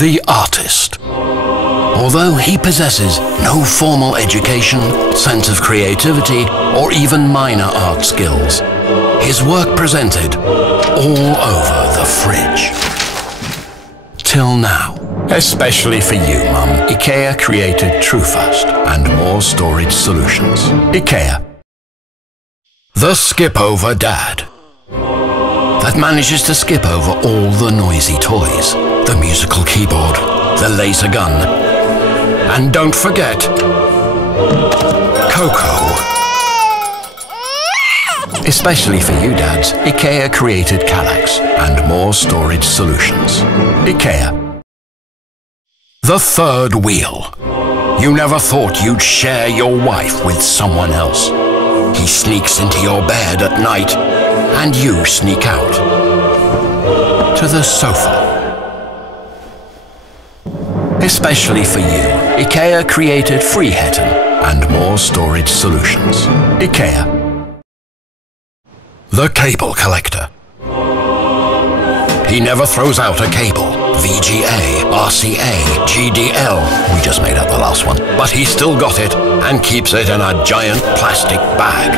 the artist. Although he possesses no formal education, sense of creativity, or even minor art skills, his work presented all over the fridge. Till now. Especially for you, Mum, IKEA created TrueFast and more storage solutions. IKEA. The skip-over dad. That manages to skip over all the noisy toys, the musical keyboard, the laser gun, and don't forget, Coco. Especially for you dads, IKEA created Kallax and more storage solutions. IKEA. The third wheel. You never thought you'd share your wife with someone else. He sneaks into your bed at night, and you sneak out to the sofa. Especially for you, IKEA created Freehetten and more storage solutions. IKEA. The cable collector. He never throws out a cable. VGA, RCA, GDL. We just made up the last one. But he still got it and keeps it in a giant plastic bag.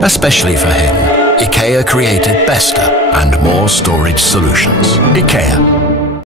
Especially for him, IKEA created Besta and more storage solutions. IKEA.